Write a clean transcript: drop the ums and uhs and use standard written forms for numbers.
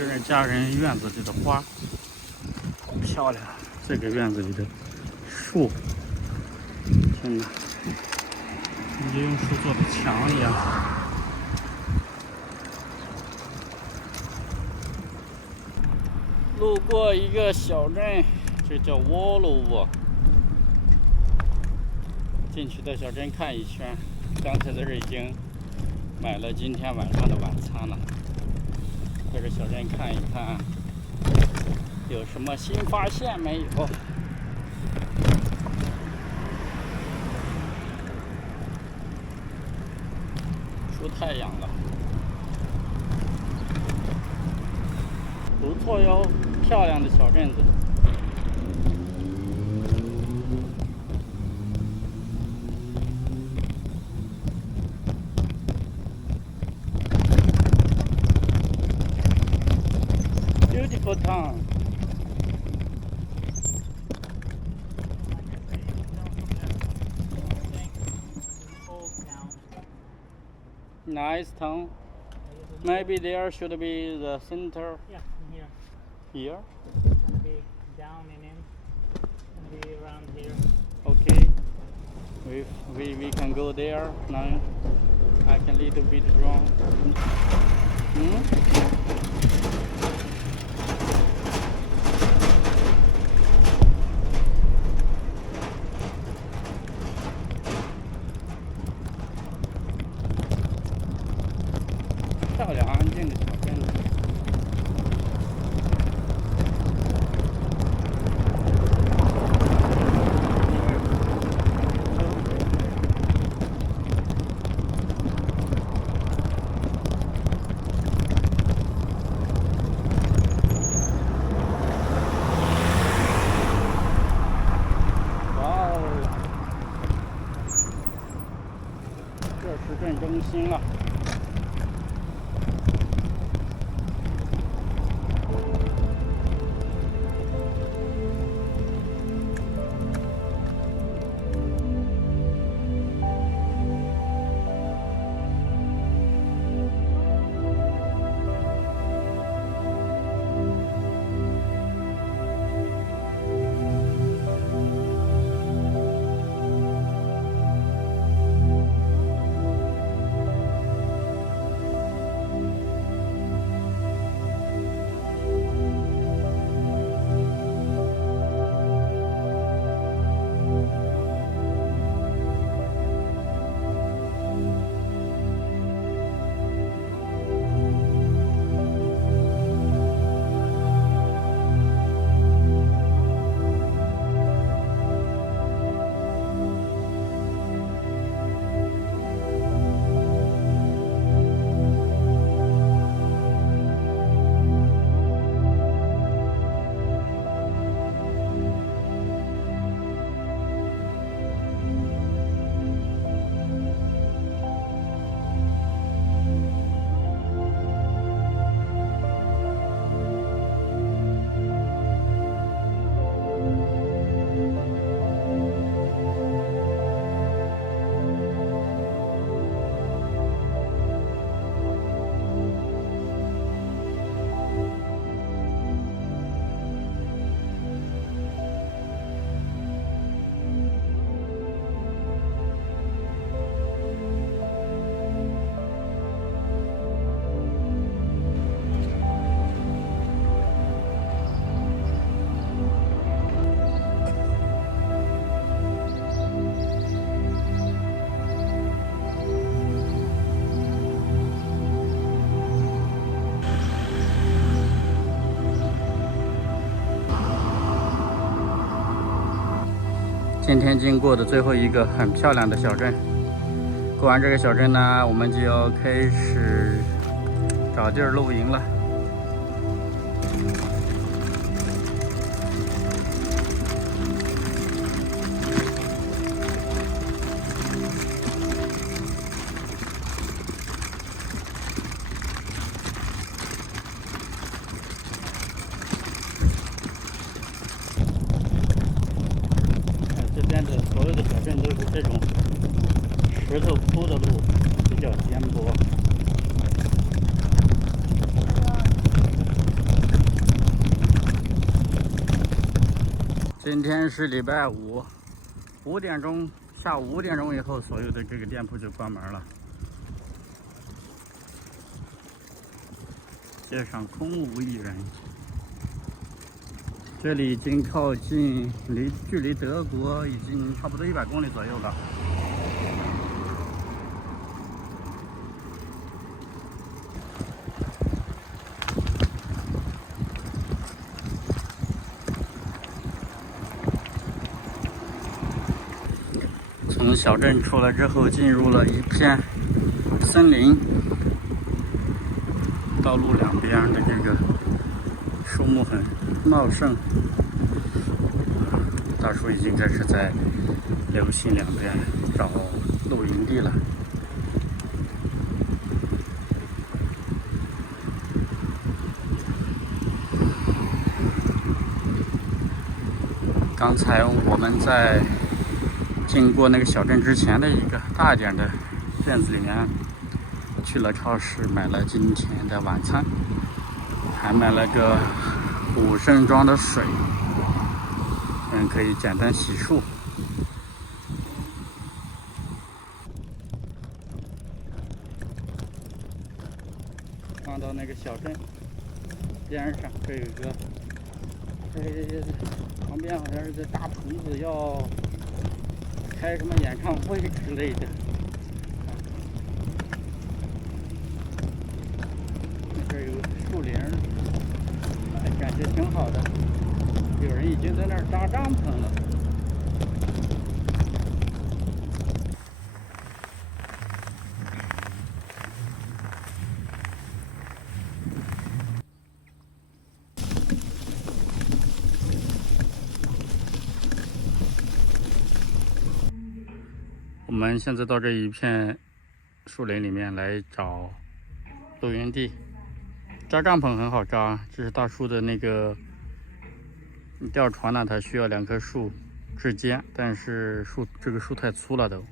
这是家人院子里的花，好漂亮。这个院子里的树，天哪，跟就用树做的墙一样。路过一个小镇，这叫沃鲁沃。进去的小镇看一圈，刚才在这已经买了今天晚上的晚餐了。在这小镇看一看，有什么新发现没有？出太阳了，不错哟，漂亮的小镇子。Beautiful town. Nice town. Maybe there should be the center. Yeah, here. Here? It's gonna be down and in. It's gonna be around here. Okay. We can go there now. I can little bit wrong. Hmm? 漂亮安静的小镇子。哇哦，这是镇中心了。今天经过的最后一个很漂亮的小镇，过完这个小镇呢，我们就要开始找地儿露营了。这边的所有的小镇都是这种石头铺的路，比较颠簸。今天是礼拜五，5点钟，下午5点钟以后，所有的这个店铺就关门了，街上空无一人。这里已经靠近距离德国已经差不多100公里左右了。从小镇出来之后，进入了一片森林，道路两边的这个树木很茂盛，大叔已经开始在流溪两边找露营地了。刚才我们在经过那个小镇之前的一个大一点的院子里面，去了超市买了今天的晚餐，还买了个5升装的水，可以简单洗漱。放到那个小镇边上，这有个，旁边好像是个大棚子，要开什么演唱会之类的。那边有树林，感觉挺好的。有人已经在那儿搭帐篷了。我们现在到这一片树林里面来找露营地，扎帐篷很好扎，这是大树的那个吊床呢，它需要2棵树之间，但是这个树太粗了都。